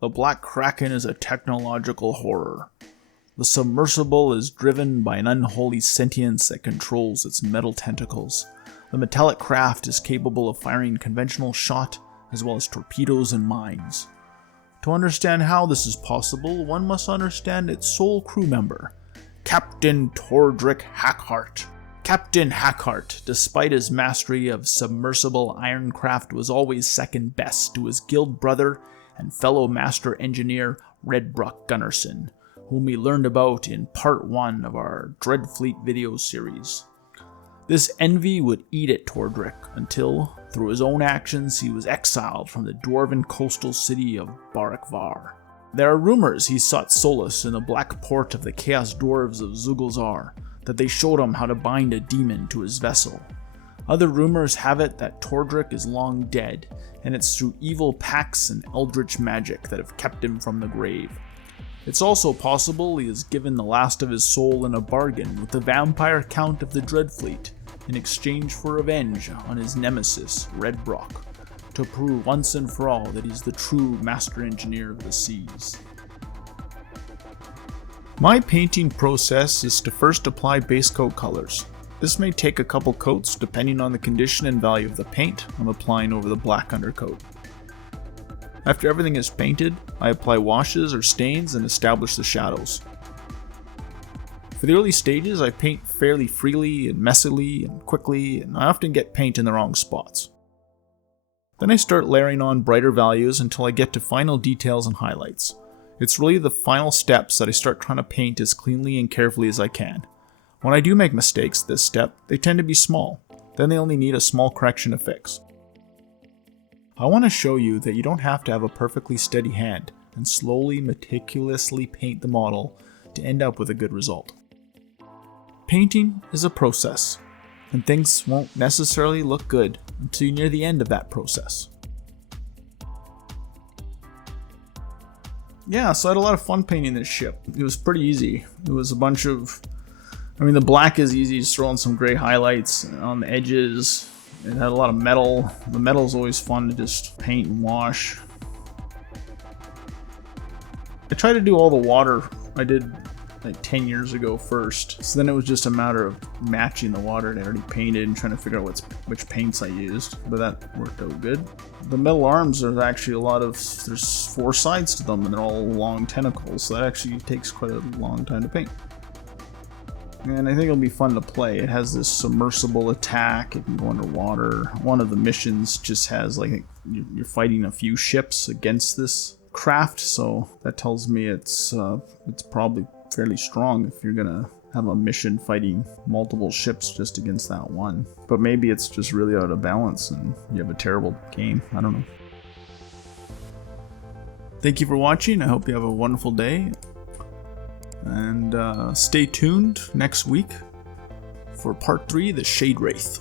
The Black Kraken is a technological horror. The submersible is driven by an unholy sentience that controls its metal tentacles. The metallic craft is capable of firing conventional shot as well as torpedoes and mines. To understand how this is possible, one must understand its sole crew member, Captain Tordrek Hackhart. Captain Hackhart, despite his mastery of submersible ironcraft, was always second best to his guild brother and fellow master engineer Redbrock Gunnarsson, whom we learned about in part 1 of our Dreadfleet video series. This envy would eat at Tordrek until, through his own actions, he was exiled from the dwarven coastal city of Barakvar. There are rumors he sought solace in the black port of the Chaos Dwarves of Zugulzar, that they showed him how to bind a demon to his vessel. Other rumors have it that Tordrek is long dead, and it's through evil pacts and eldritch magic that have kept him from the grave. It's also possible he has given the last of his soul in a bargain with the vampire count of the Dreadfleet in exchange for revenge on his nemesis, Redbrock, to prove once and for all that he's the true master engineer of the seas. My painting process is to first apply base coat colors. This may take a couple coats depending on the condition and value of the paint I'm applying over the black undercoat. After everything is painted, I apply washes or stains and establish the shadows. For the early stages, I paint fairly freely and messily and quickly, and I often get paint in the wrong spots. Then I start layering on brighter values until I get to final details and highlights. It's really the final steps that I start trying to paint as cleanly and carefully as I can. When I do make mistakes this step, they tend to be small. Then they only need a small correction to fix. I want to show you that you don't have to have a perfectly steady hand and slowly, meticulously paint the model to end up with a good result. Painting is a process, and things won't necessarily look good until you're near the end of that process. Yeah, so I had a lot of fun painting this ship. It was pretty easy. It was a bunch of... the black is easy, just throw in some gray highlights on the edges. It had a lot of metal. The metal is always fun to just paint and wash. I tried to do all the water I did like 10 years ago first. So then it was just a matter of matching the water that I already painted and trying to figure out which paints I used. But that worked out good. The metal arms are actually there's 4 sides to them and they're all long tentacles. So that actually takes quite a long time to paint. And I think it'll be fun to play. It has this submersible attack. It can go underwater. One of the missions just has like you're fighting a few ships against this craft, so that tells me it's probably fairly strong if you're gonna have a mission fighting multiple ships just against that one. But maybe it's just really out of balance and you have a terrible game. I don't know. Thank you for watching. I hope you have a wonderful day. And stay tuned next week for part 3, the Shadewraith.